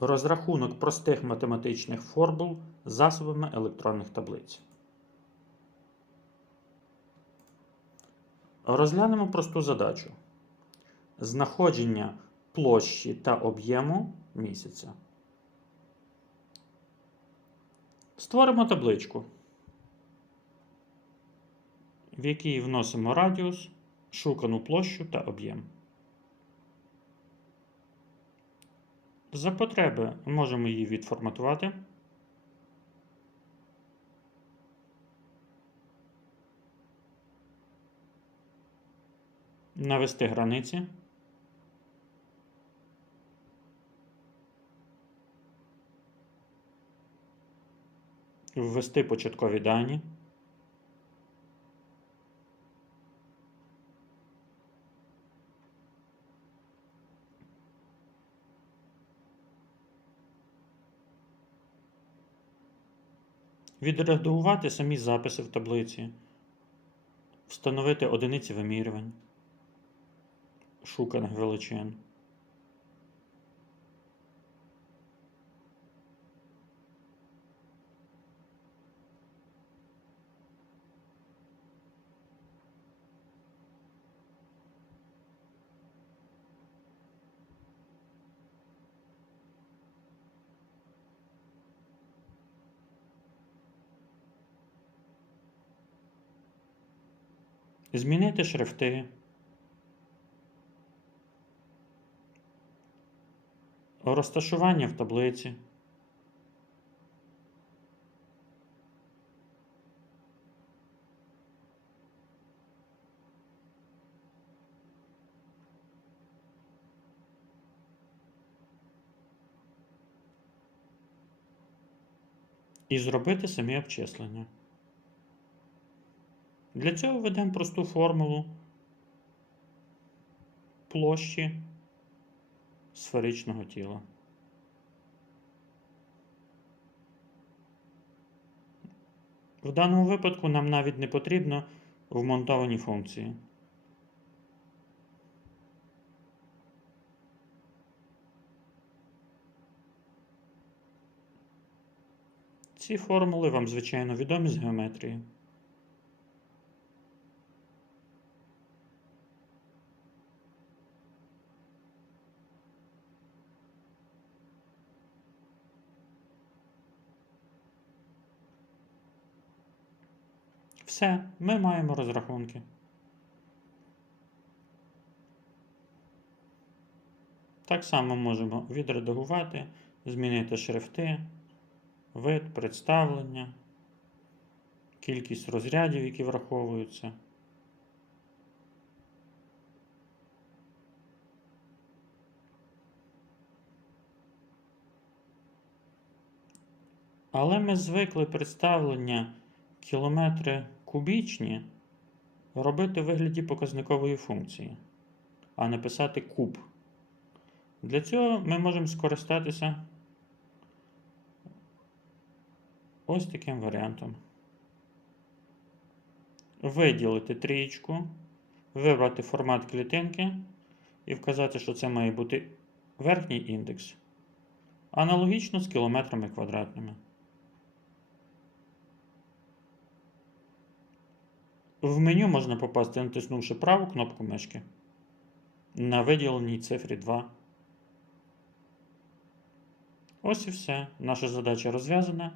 Розрахунок простих математичних формул засобами електронних таблиць. Розглянемо просту задачу. Знаходження площі та об'єму місяця. Створимо табличку, в якій вносимо радіус, шукану площу та об'єм. За потреби можемо її відформатувати. Навести границі. Ввести початкові дані. Відредагувати самі записи в таблиці. Встановити одиниці вимірювань шуканих величин. Змінити шрифти. Розташування в таблиці. І зробити самі обчислення. Для цього введемо просту формулу площі сферичного тіла. В даному випадку нам навіть не потрібно вмонтовані функції. Ці формули вам, звичайно, відомі з геометрії. Все, ми маємо розрахунки. Так само можемо відредагувати, змінити шрифти, вид, представлення, кількість розрядів, які враховуються. Але ми звикли представлення кілометри кубічні робити в вигляді показникової функції, а не писати куб. Для цього ми можемо скористатися ось таким варіантом. Виділити трієчку, вибрати формат клітинки і вказати, що це має бути верхній індекс. Аналогічно з кілометрами квадратними. В меню можна попасти, натиснувши праву кнопку мишки на виділеній цифрі 2. Ось і все. Наша задача розв'язана.